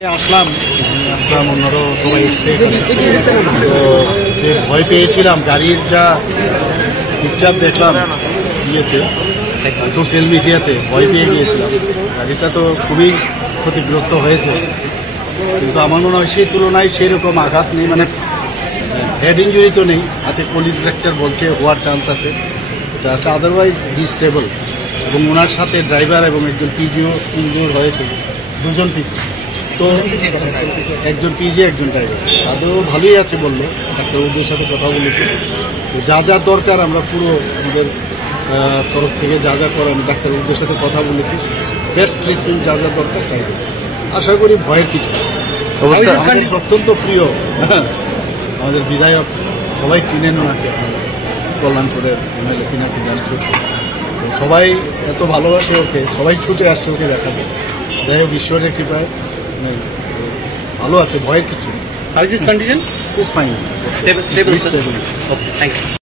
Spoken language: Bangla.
আসলাম অন্যরও সবাই এসছে। তো যে ভয় পেয়েছিলাম, গাড়ির যা পিকচার দেখলাম ইয়েতে সোশ্যাল মিডিয়াতে, ভয় পেয়ে গিয়েছিলাম। গাড়িটা তো খুবই ক্ষতিগ্রস্ত হয়েছে, কিন্তু আমার মনে হয় সেই তুলনায় সেরকম আঘাত নেই, মানে হেড ইঞ্জুরি তো নেই। হাতে পুলিশ ফ্র্যাকচার বলছে হওয়ার চান্স আছে, এটা আছে। আদারওয়াইজ হি স্টেবল, এবং ওনার সাথে ড্রাইভার এবং একজন পিজিও ইনজুর হয়েছে, দুজন পিজি। তো একজন পিজি একজন ড্রাইভার, তাদেরও ভালোই আছে বললো। ডাক্তারবাবুদের সাথে কথা বলেছি, তো যা যা দরকার আমরা পুরো আমাদের তরফ থেকে যা যা করে আমি ডাক্তারবাবুদের সাথে কথা বলেছি, বেস্ট ট্রিটমেন্ট যা যা দরকার তাই। আশা করি ভয়ের কিছু অবস্থা। আমাদের অত্যন্ত প্রিয় আমাদের বিধায়ক, সবাই চিনেন ওনাকে, কল্যাণপুরের এমএলএ পিনাকি দাস। তো সবাই এত ভালোবাসে ওকে, সবাই ছুটে আসছে ওকে দেখাবে। যাই হোক, ঈশ্বরের কৃপায় ভালো আছে, ভয়ের কিছু। How is his condition? It's fine. Stable. Okay, thank you.